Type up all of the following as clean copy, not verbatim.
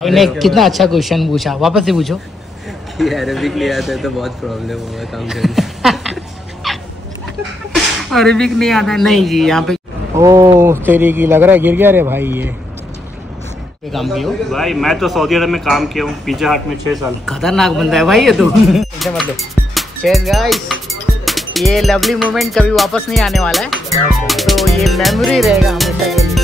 मैंने कितना अच्छा क्वेश्चन पूछा, वापस से पूछो। अरबिक नहीं आता है तो बहुत प्रॉब्लम होगा काम करने। अरबिक नहीं आता? नहीं जी, यहाँ पे ओ तेरी की लग रहा है गिर गया रे भाई। ये काम किया भाई? मैं तो सऊदी अरब में काम किया हूँ, पिज्जा हट में 6 साल। खतरनाक बंदा है भाई ये तो। मतलब चेस गाइस, ये लवली मोमेंट कभी वापस नहीं आने वाला है, तो ये मेमोरी रहेगा हमेशा के लिए।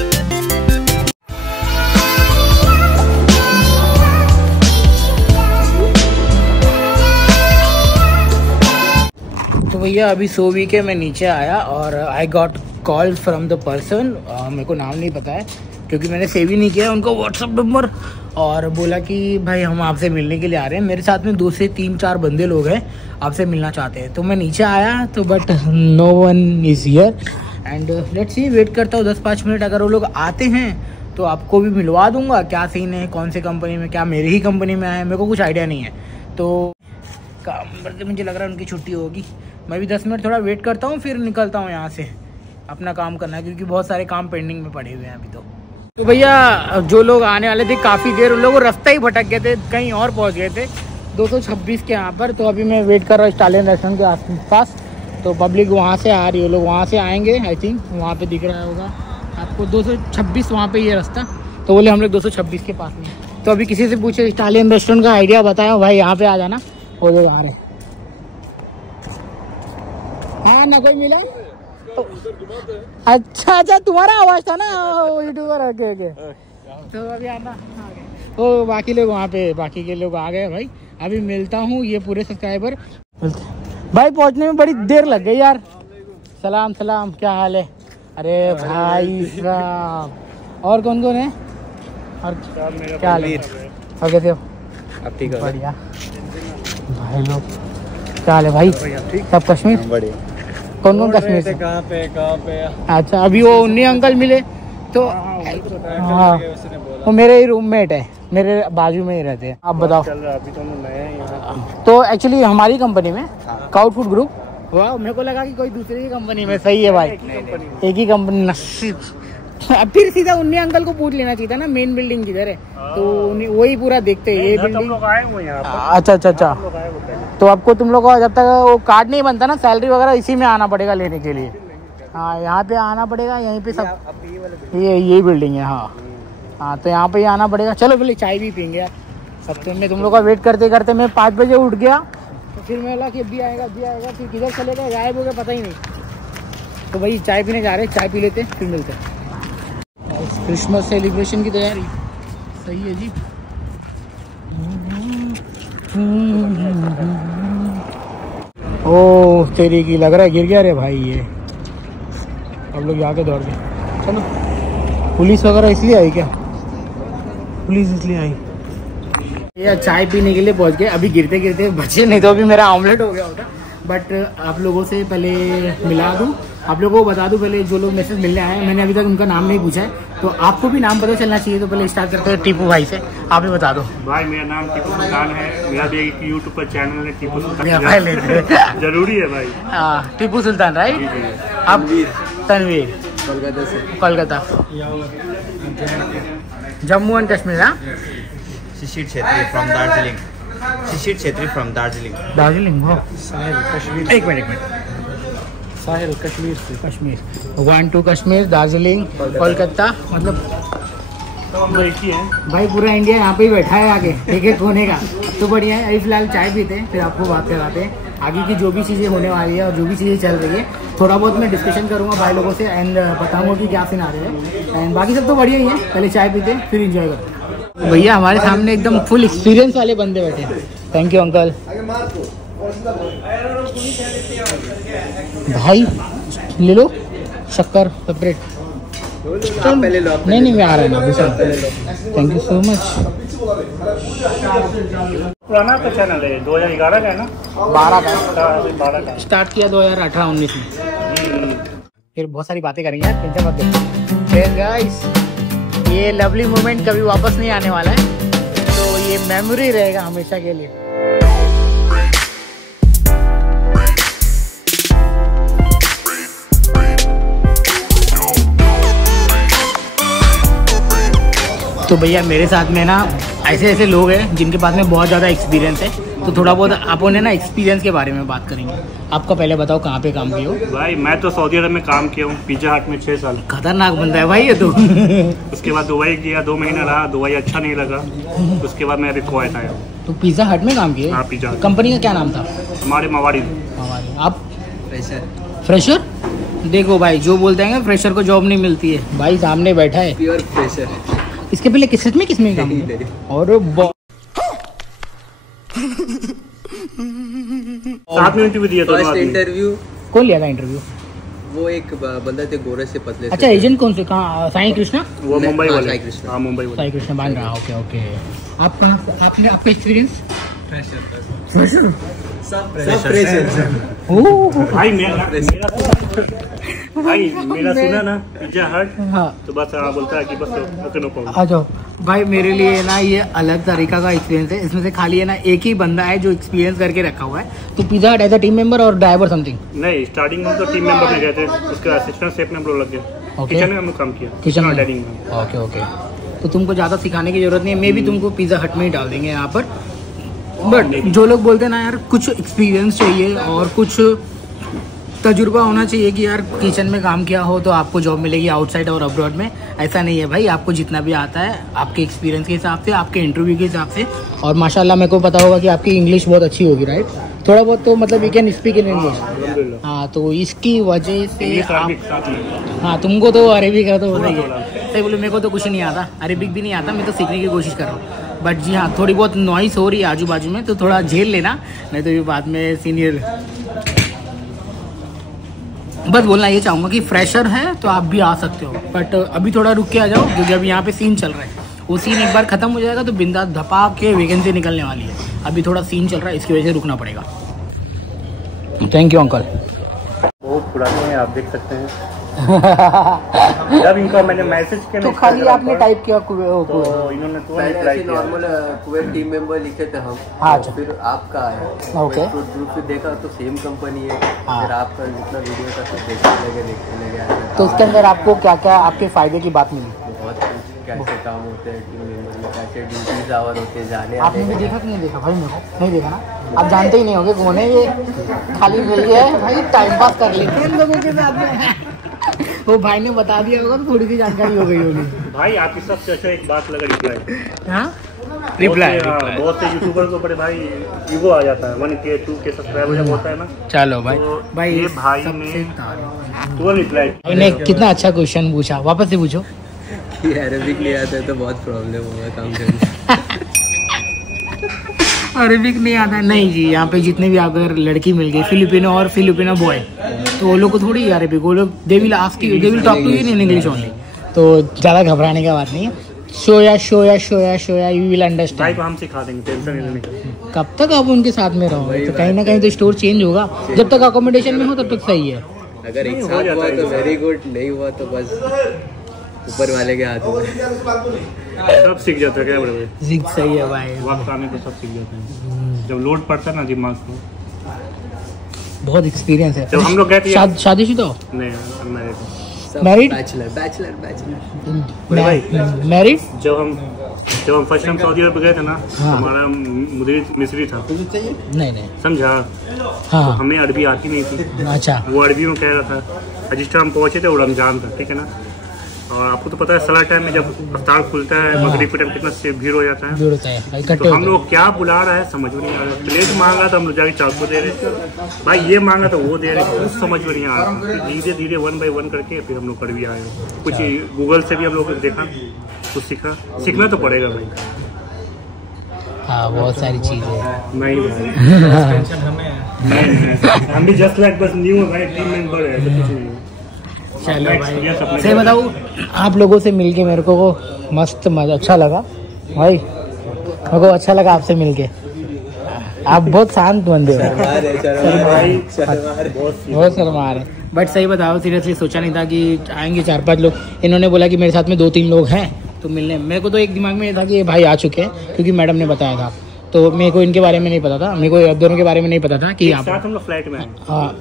तो भैया अभी सोवी के मैं नीचे आया और I got call from the person, मेरे को नाम नहीं पता है क्योंकि मैंने सेव ही नहीं किया उनको व्हाट्सअप नंबर, और बोला कि भाई हम आपसे मिलने के लिए आ रहे हैं। मेरे साथ में 2 से 3-4 बंदे लोग हैं, आपसे मिलना चाहते हैं। तो मैं नीचे आया तो but no one is here and let's see, wait करता हूँ 10-5 मिनट। अगर वो लोग आते हैं तो आपको भी मिलवा दूंगा। क्या सीन है, कौन सी कंपनी में, क्या मेरी ही कंपनी में आए, मेरे को कुछ आइडिया नहीं है। तो काम करते मुझे लग रहा है उनकी छुट्टी होगी। मैं भी 10 मिनट थोड़ा वेट करता हूँ, फिर निकलता हूँ यहाँ से। अपना काम करना है क्योंकि बहुत सारे काम पेंडिंग में पड़े हुए हैं अभी तो भैया जो लोग आने वाले थे काफ़ी देर, उन लोग रास्ता ही भटक गए थे, कहीं और पहुँच गए थे 226 के यहाँ पर। तो अभी मैं वेट कर रहा हूँ इटालियन रेस्टोरेंट के आसपास। तो पब्लिक वहाँ से आ रही है, लोग वहाँ से आएंगे आई थिंक। वहाँ पे दिख रहा होगा आपको 226 वहाँ पे ये रास्ता। तो बोले हम लोग 226 के पास में। तो अभी किसी से पूछे इटालियन रेस्टोरेंट का आइडिया बताया, भाई यहाँ पे आ जाना। वो लोग आ रहे हैं। हाँ ना, कोई मिला? अच्छा तुम्हारा आवाज था ना यूट्यूबर। ओके तो अभी आना तो बाकी लोग वहाँ पे, बाकी के लोग आ गए भाई। अभी मिलता हूँ ये पूरे सब्सक्राइबर भाई। पहुँचने में बड़ी देर लग गई यार। सलाम, क्या हाल है? अरे भाई साहब, और कौन कौन है और क्या हाल है? और कैसे हो आप? ठीक है बढ़िया भाई लोग। क्या हाल है भाई? सब कश्मीर? बढ़िया। कौन कश्मीर से? कहाँ पे? अच्छा, अभी वो उन्नी अंकल मिले तो हाँ, वो मेरे ही रूममेट है, मेरे बाजू में ही रहते हैं। आप बताओ। अभी तो नया है यहाँ। तो एक्चुअली हमारी कंपनी में काउट फूड ग्रुप। वाह, मेरे को लगा कि कोई दूसरी ही कंपनी में। सही है भाई, एक ही कंपनी। नसीब फिर सीधा उन्नी अंकल को पूछ लेना चाहिए था ना मेन बिल्डिंग किधर है, तो वही पूरा देखते हैं ये बिल्डिंग। अच्छा। तो आपको तुम लोग को जब तक वो कार्ड नहीं बनता ना, सैलरी वगैरह, इसी में आना पड़ेगा लेने के लिए। हाँ, यहाँ पे आना पड़ेगा, यहीं पे सब यही बिल्डिंग है। हाँ, तो यहाँ पे ही आना पड़ेगा। चलो पहले चाय भी पीएंगे यार। सत्य में तुम लोग का वेट करते करते मैं 5 बजे उठ गया, तो फिर मैं बोला कि अभी आएगा, फिर किधर चले गए, गायब हो गया, पता ही नहीं। तो भाई चाय पीने जा रहे, चाय पी लेते फिर मिलते हैं। क्रिसमस सेलिब्रेशन की तैयारी सही है जी। ओ तेरी की लग रहा है गिर गया रे भाई। ये अब लोग जाके दौड़ गए। चलो, पुलिस वगैरह इसलिए आई क्या? पुलिस इसलिए आई। ये चाय पीने के लिए पहुंच गए। अभी गिरते गिरते बचे, नहीं तो अभी मेरा ऑमलेट हो गया होता। बट आप लोगों से पहले मिला दूं, आप लोगों को बता दूं पहले, जो लोग मैसेज मिलने आए हैं, मैंने अभी तक उनका नाम नहीं पूछा है, तो आपको भी नाम पता चलना चाहिए। तो पहले स्टार्ट करते हैं टीपू भाई से, आप ही बता दो। भाई मेरा नाम टीपू सुल्तान है, मेरा भी एक यूट्यूब पर चैनल है टीपू सुल्तान। जरूरी है भाई। हाँ, टीपू सुल्तान राइट। आप? तनवीर, कोलकाता, जम्मू एंड कश्मीर। हाँ, शिशिर छेत्री फ्रॉम दार्जिलिंग। दार्जिलिंग। वो साहिल कश्मीर। एक मिनट, साहिल कश्मीर से। कश्मीर 1 2 कश्मीर, दार्जिलिंग, कोलकाता। मतलब भाई पूरा इंडिया यहाँ पे ही बैठा है आगे, एक कोने का। तो बढ़िया है। अभी फिलहाल चाय पीते हैं, फिर आपको बात कराते हैं आगे की जो भी चीज़ें होने वाली है और जो भी चीज़ें चल रही है। थोड़ा बहुत मैं डिस्कशन करूँगा भाई लोगों से एंड बताऊँगा कि क्या सीन आ रहे हैं। एंड बाकी सब तो बढ़िया ही है। पहले चाय पीते फिर इंजॉय करते हैं। भैया हमारे सामने एकदम फुल एक्सपीरियंस वाले बंदे बैठे हैं। Thank you uncle. भाई ले लो शक्कर सेपरेट। नहीं मैं आ रहा है ना। Thank you so much. पुराना का चैनल है, 2011 का है ना? 12 का स्टार्ट किया 2018-19 में। फिर बहुत सारी बातें करेंगे यार, टेंशन मत लो। गाइस, ये लवली मोमेंट कभी वापस नहीं आने वाला है, तो ये मेमोरी रहेगा हमेशा के लिए। तो भैया मेरे साथ में ना ऐसे ऐसे लोग हैं जिनके पास में बहुत ज़्यादा एक्सपीरियंस है, तो थोड़ा बहुत आप उन्हें ना एक्सपीरियंस के बारे में बात करेंगे। आपका पहले बताओ कहाँ पे काम किए हो? भाई मैं तो सऊदी अरब में काम किया हूँ, पिज्जा हट में 6 साल। खतरनाक बंदा है भाई ये तो। उसके बाद दुबई गया, 2 महीना रहा, दुबई अच्छा नहीं लगा, उसके बाद मैं अभी कुवैत आया हूँ। तो पिज्जा हट में काम किए? हाँ पिज्जा हट। कंपनी का क्या नाम था? हमारे मवारी। आप फ्रेशर? देखो भाई, जो बोलते हैं फ्रेशर को जॉब नहीं मिलती है, भाई सामने बैठा है प्योर फ्रेशर। इसके पहले किसमें काम किया? और 7 मिनट भी दिया। फर्स्ट इंटरव्यू कौन लिया था इंटरव्यू? वो एक बंदा थे गोरे से पतले। अच्छा, एजेंट कौन से? कहाँ? साई कृष्णा? वो मुंबई वाले। साई कृष्णा। हाँ मुंबई वाले। साई कृष्णा बांध रहा। Okay okay. आप कहाँ? आपने आपका एक्सपीरियंस? फ्रेशर। भाई मेरा सुना ना पिज्जा हट। हाँ तो बस बोलता है कि बस ओके नो प्रॉब्लम। आ जाओ भाई, मेरे लिए ना ये अलग तरीका का एक्सपीरियंस है। इसमें से खाली है ना एक ही बंदा है जो एक्सपीरियंस करके रखा हुआ है। तो पिज्जा हट एज अ टीम मेंबर और ड्राइवर समथिंग? नहीं, स्टार्टिंग में तो टीम मेंबर में गए थे, उसके असिस्टेंट शेफ में हम लोग लग गए। किचन में हम लोग काम किया, किचन में। डाइनिंग में। Okay okay. तो तुमको ज़्यादा सिखाने की जरूरत नहीं है, मे भी तुमको पिज्जा हट में ही डाल देंगे यहाँ पर। बट जो लोग बोलते हैं ना यार कुछ एक्सपीरियंस चाहिए और कुछ तजुर्बा होना चाहिए कि यार किचन में काम किया हो तो आपको जॉब मिलेगी आउटसाइड और अब्रॉड में, ऐसा नहीं है भाई। आपको जितना भी आता है आपके एक्सपीरियंस के हिसाब से, आपके इंटरव्यू के हिसाब से। और माशाल्लाह मेरे को पता होगा कि आपकी इंग्लिश बहुत अच्छी होगी, राइट? थोड़ा बहुत तो मतलब you can speak in English. हाँ, तो इसकी वजह से आप, हाँ तुमको तो अरेबिक का तो बताइए। सही बोलो, मेरे को तो कुछ नहीं आता, अरेबिक भी नहीं आता, मैं तो सीखने की कोशिश कर रहा हूँ। बट जी हाँ, थोड़ी बहुत नॉइस हो रही है आजू बाजू में, तो थोड़ा झेल लेना, नहीं तो ये बाद में सीनियर। बस बोलना ये चाहूँगा कि फ्रेशर है तो आप भी आ सकते हो, बट अभी थोड़ा रुक के आ जाओ क्योंकि अभी यहाँ पे सीन चल रहा है। वो सीन एक बार ख़त्म हो जाएगा तो बिंदास धपा के वैकेंसी निकलने वाली है। अभी थोड़ा सीन चल रहा है, इसकी वजह से रुकना पड़ेगा। Thank you uncle. बहुत पुराने हैं, आप देख सकते हैं। जब इनको मैंने मैसेज किया तो खाली आपने टाइप किया तो इन्होंने तो नॉर्मल कुवैत टीम मेंबर लिखे थे हम। हाँ, तो फिर आपका आया। ओके। तो फिर देखा तो सेम कंपनी है। हाँ। फिर आपका जितना वीडियो था सब देखने लगे। तो उसके अंदर आपको क्या क्या आपके फ़ायदे की बात मिली? बहुत कुछ, कैसे काम होते हैं टीम मेंबर में, कैसे ड्यूटीज आवर होते हैं, जाने आपने भी देखा कि नहीं देखा? भाई मेरे को नहीं देखा ना, आप जानते ही नहीं होगे कौन है ये। खाली मिल गया है भाई, टाइम पास कर लेते हैं लोगों के साथ में। वो भाई ने बता दिया होगा तो थोड़ी सी जानकारी हो गई होगी। भाई आपकी सबसे अच्छा एक बात लगा रिप्लाई। हाँ रिप्लाई। बहुत से यूट्यूबर को बड़े भाई ईगो आ जाता है, 1K 2K सब्सक्राइबर जब होता है ना। चलो भाई, तो भाई ये भाई ने तुरंत रिप्लाई। भाई ने कितना अच्छा क्वेश्चन पूछा, वापस से पूछो। कि अरबिक ले आता है तो बहुत प्रॉब्लम होगा काम करने। अरेबिक नहीं आता है? नहीं जी, यहाँ पे जितने भी अगर लड़की मिल गई फिलिपिनो और फिलिपिनो बॉय, तो वो लोग को थोड़ी अरेबिक, वो लोग they will ask you, they will talk to you in English only. तो ज़्यादा घबराने का बात नहीं है। शोया शोया शोया शोया यू विल भाई अंडरस्टैंड। को हम सिखा देंगे, टेंशन नहीं लेने का। कब तक आप उनके साथ में रहोगे? तो कहीं ना कहीं तो स्टोर चेंज होगा। जब तक अकोमोडेशन में हो तब तक सही है। अगर एक साथ हुआ तो वेरी गुड, नहीं हुआ तो बस ऊपर वाले के हाथ में। सब सीख जाते हैं क्या बड़े? जिग सही है भाई, वक्त आने तो सब सीख जाते हैं। जब लोड पड़ता है ना दिमाग को। बहुत एक्सपीरियंस है। जब हम लोग गए थे शादीशुदा हो? नहीं मैरिड? बैचलर। मैरिड? जब हम फर्स्ट टाइम सऊदी अरब गए थे ना, हाँ। हमारा मुदीर मिस्री था, नहीं समझा। हाँ हमें अरबी आती नहीं थी। अच्छा। वो अरबी में कह रहा था। जिस टाइम हम पहुंचे थे वो रमजान था, ठीक है ना। और आपको तो पता है सलाह टाइम में जब अस्पताल खुलता है, मगरिब के टाइम कितना भीड़ हो जाता है। तो हम लोग क्या बुला रहा है समझ में नहीं आ रहा। प्लेट मांगा तो हम लोग जाके चाकू दे रहे, भाई ये मांगा तो वो दे रहे, कुछ समझ में नहीं आ रहा। धीरे धीरे 1 by 1 करके फिर हम लोग कर भी आए। कुछ गूगल से भी हम लोग देखा, कुछ सीखना तो पड़ेगा भाई। हाँ, बहुत सारी चीजें। नहीं हम भी जस्ट लाइक बस न्यू है भाई, टीम मेंबर है, कुछ नहीं। चलो भाई, सही बताऊँ, आप लोगों से मिलके मेरे को मस्त मजा अच्छा लगा भाई। मेरे को अच्छा लगा आपसे मिलके। आप बहुत शांत बंदे हो, बहुत शर्मा रहे। बट सही बताओ, सीरियसली सोचा नहीं था कि आएंगे 4-5 लोग। इन्होंने बोला कि मेरे साथ में 2-3 लोग हैं तो मिलने। मेरे को तो एक दिमाग में ये था कि ये भाई आ चुके हैं क्योंकि मैडम ने बताया था। तो मेरे को इनके बारे में नहीं पता था, मेरे को अब दोनों के बारे में नहीं पता था कि आप साथ हम लोग फ्लाइट में आए। हाँ,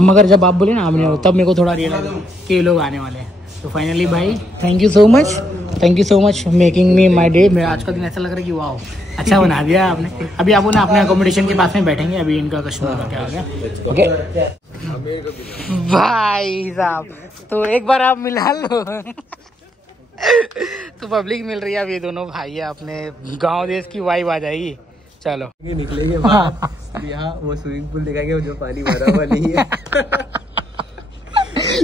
मगर जब आप बोले ना आपने, तब मेरे को थोड़ा रियलाइज कि ये लोग आने वाले हैं। तो फाइनली भाई thank you so much making me my day. मेरा आज का दिन ऐसा लग रहा है कि वाह अच्छा बना दिया आपने। अभी आप ना अपने अकोमोडेशन के पास में बैठेंगे, अभी इनका कस्टमर का क्या आ गया। ओके भाई साहब, तो एक बार आप मिला लो। तो पब्लिक मिल रही है, अब ये दोनों भाई है अपने गांव देश की वाइब आ जाएगी। चलो निकलेंगे यहाँ वो स्विमिंग पूल दिखाएंगे जो पानी भरा हुआ नहीं है।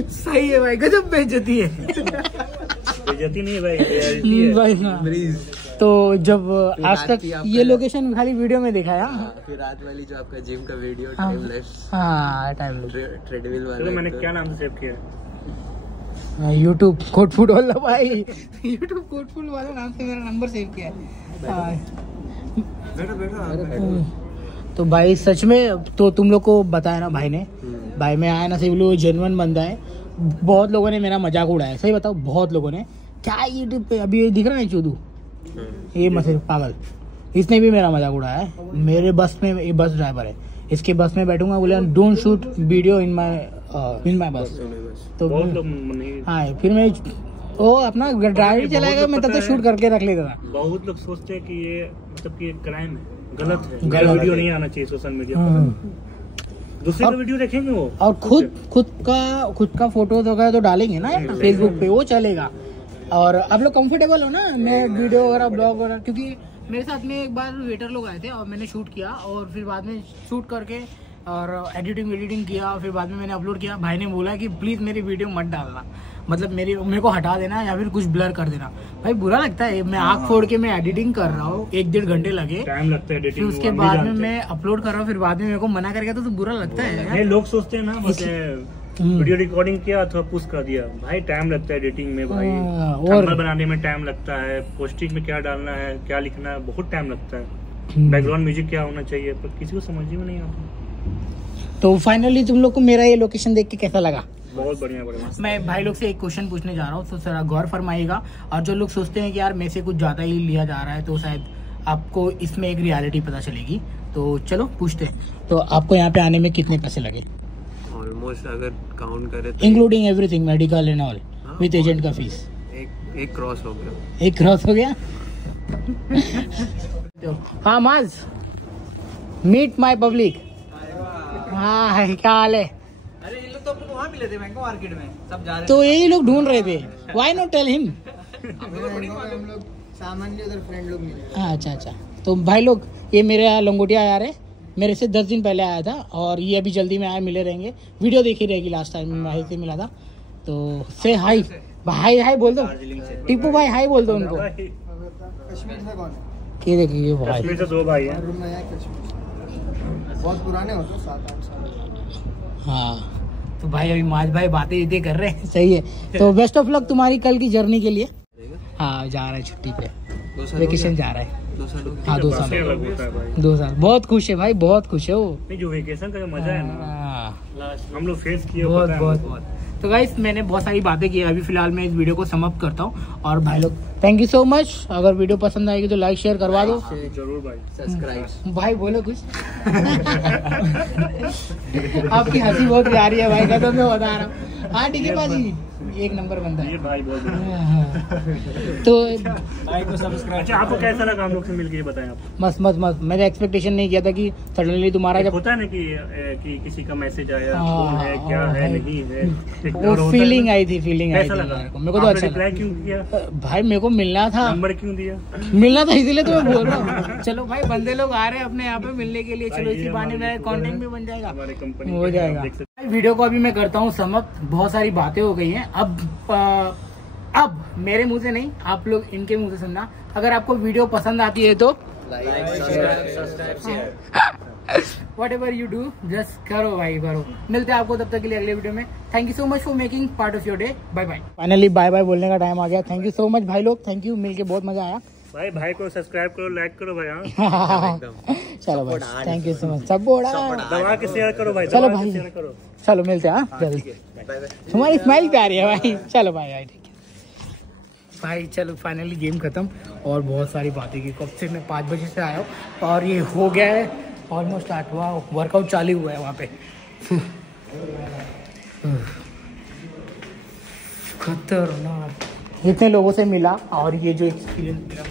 सही है भाई, गजब बेइज्जती है। बेइज्जती नहीं भाई, भाई हाँ। तो जब आज तक ये लोकेशन खाली वीडियो में दिखाया, फिर रात वाली जो आपका जिम का वीडियो टाइमलेस ट्रेडमिल वाला, मैंने क्या नाम से सेव किया? यूट्यूब कोट फूड वाला भाई। यूट्यूब कोट फूड वाला नाम से मेरा नंबर सेव किया है। तो भाई सच में, तो तुम लोग को बताया ना भाई ने, भाई में आया ना सही लोग, जेन्युइन बंदा है। बहुत लोगों ने मेरा मजाक उड़ाया, सही बताओ, बहुत लोगों ने। क्या यूट्यूब पे अभी ये दिख रहा है चूदू, ये मतलब पागल, इसने भी मेरा मजाक उड़ाया है। मेरे बस में, ये बस ड्राइवर है, इसके बस में बैठूंगा, बोले don't shoot video in my बस। तो हाँ, फिर मैं वो अपना ड्राइवर चलाएगा, मैं तब तक शूट करके रख लेता था। बहुत लोग सोचते हैं कि ये मतलब कि क्राइम है, गलत है, वीडियो नहीं आना चाहिए सोशल मीडिया पर। दूसरे का वीडियो देखेंगे वो, और खुद का फोटोज वगैरह तो डालेंगे ना फेसबुक पे, वो चलेगा। और आप लोग कंफर्टेबल हो ना, मैं वीडियो वगैरह ब्लॉग वगैरह, क्योंकि मेरे साथ में एक बार वेटर लोग आए थे और मैंने शूट किया, और फिर बाद में शूट करके और एडिटिंग किया, और फिर बाद में मैंने अपलोड किया। भाई ने बोला कि प्लीज मेरी वीडियो मत डालना, मतलब मेरे को हटा देना या फिर कुछ ब्लर कर देना। भाई बुरा लगता है, मैं आँख फोड़ के मैं एडिटिंग कर रहा हूँ, 1-1.5 घंटे लगे, टाइम लगता है एडिटिंग, फिर उसके बाद में मैं अपलोड कर रहा हूँ, फिर बाद में मेरे को मना करेगा तो बुरा लगता है। लोग सोचते हैं ना बस वीडियो रिकॉर्डिंग किया अथवा पुश कर दिया, भाई टाइम लगता है एडिटिंग में, भाई थंबनेल बनाने में टाइम लगता है, पोस्टिंग में क्या डालना है, क्या लिखना है, बहुत टाइम लगता है, बैकग्राउंड म्यूजिक क्या होना चाहिए, पर किसी को समझ में नहीं आता। तो फाइनली तुम लोग को मेरा ये लोकेशन देख के कैसा लगा? बहुत बढ़िया। मैं भाई लोग से एक क्वेश्चन पूछने जा रहा हूँ, तो जरा गौर फरमाइएगा। और जो लोग सोचते हैं कि यार मेरे से कुछ ज्यादा ही लिया जा रहा है, तो शायद आपको इसमें एक रियलिटी पता चलेगी। तो चलो पूछते हैं, तो आपको यहाँ पे आने में कितने पैसे लगे? ऑलमोस्ट अगर काउंट करें including everything, medical and all, with agent का फीस। एक क्रॉस हो गया। एक क्रॉस हो गया। हाँ माज, मीट माय पब्लिक। हाँ क्या हाल है? अरे ये लोग तो अपने को वहाँ मिले थे मैंगो मार्केट में, सब जा रहे तो यही लोग ढूंढ रहे थे, व्हाई नॉट टेल हिम। हम लोग सामान्य उधर फ्रेंड लोग मिले। अच्छा। तो भाई लोग, ये मेरा लंगोटिया यार है, मेरे से 10 दिन पहले आया था, और ये अभी जल्दी में आया, मिले रहेंगे, वीडियो देखी रहेगी। लास्ट टाइम भाई से मिला था, तो से हाई भाई, हाई बोल दो। टिप्पू भाई हाई बोल दो उनको। कश्मीर से कौन है? ये देखिए भाई, कश्मीर से 2 भाई हैं, बहुत पुराने हो तो 7-8 साल। हाँ तो भाई अभी माज भाई बातें कर रहे हैं, सही है। तो बेस्ट ऑफ लक तुम्हारी कल की जर्नी के लिए। हाँ जा रहा है छुट्टी पे, वेकेशन जा रहा है। 2 साल। हाँ 2 साल, 2 साल। बहुत खुश है भाई, बहुत खुश है वो। जो वेकेशन का मजा है ना, हम लोग फेस किए बहुत। तो गाइस मैंने बहुत सारी बातें की, अभी फिलहाल मैं इस वीडियो को समाप्त करता हूँ। और भाई लोग थैंक यू सो मच, अगर वीडियो पसंद आएगी तो लाइक शेयर करवा दो जरूर भाई, सब्सक्राइब। भाई बोलो कुछ। आपकी हंसी बहुत प्यारी है भाई, कसम से बता रहा हूँ। हाँ ठीक है बाजी, एक नंबर बंदा है ये भाई बहुत। तो भाई को सब्सक्राइब। अच्छा आपको कैसा लगा हम लोग से मिलके, ये बताएं आप। मस्त। मैंने एक्सपेक्टेशन नहीं किया था कि सडनली तुम्हारा जब होता है ना कि किसी का मैसेज आया, कौन है, क्या है, नहीं है, वो फीलिंग आई थी मेरे को तो अच्छा रिप्लाई क्यों किया भाई? मेरे को मिलना था, नंबर क्यों दिया? मिलना था, इसीलिए तो मैं बोल रहा हूँ। चलो भाई बंदे लोग आ रहे हैं अपने यहाँ पे मिलने के लिए, चलो इसी बहाने मेरा कंटेंट भी बन जाएगा, हमारे कंपनी हो जाएगा। वीडियो को अभी मैं करता हूँ समाप्त, बहुत सारी बातें हो गई हैं। अब मेरे मुंह से नहीं, आप लोग इनके मुंह से सुनना। अगर आपको वीडियो पसंद आती है तो whatever you do, just करो भाई, करो। मिलते हैं आपको तब तक के लिए अगले वीडियो में। Thank you so much for making part of your day. Bye bye. Finally bye bye बोलने का टाइम आ गया। थैंक यू सो मच भाई लोग, थैंक यू, मिलके बहुत मजा आया भाई को सब्सक्राइब करो, लाइक करो भाई। हाँ चलो भाई, थैंक यू सो मच। सब दबा के शेयर करो भाई, चलो भाई, चलो मिलते हैं जल्दी। तुम्हारी स्माइल प्यारी है भाई। चलो भाई, ठीक है भाई। चलो फाइनली गेम खत्म, और बहुत सारी बातें की। कब से मैं 5 बजे से आया हूँ, और ये हो गया है ऑलमोस्ट 8वां वर्कआउट चालू हुआ है वहाँ पे। खतरनाक। इतने लोगों से मिला और ये जो एक्सपीरियंस मिला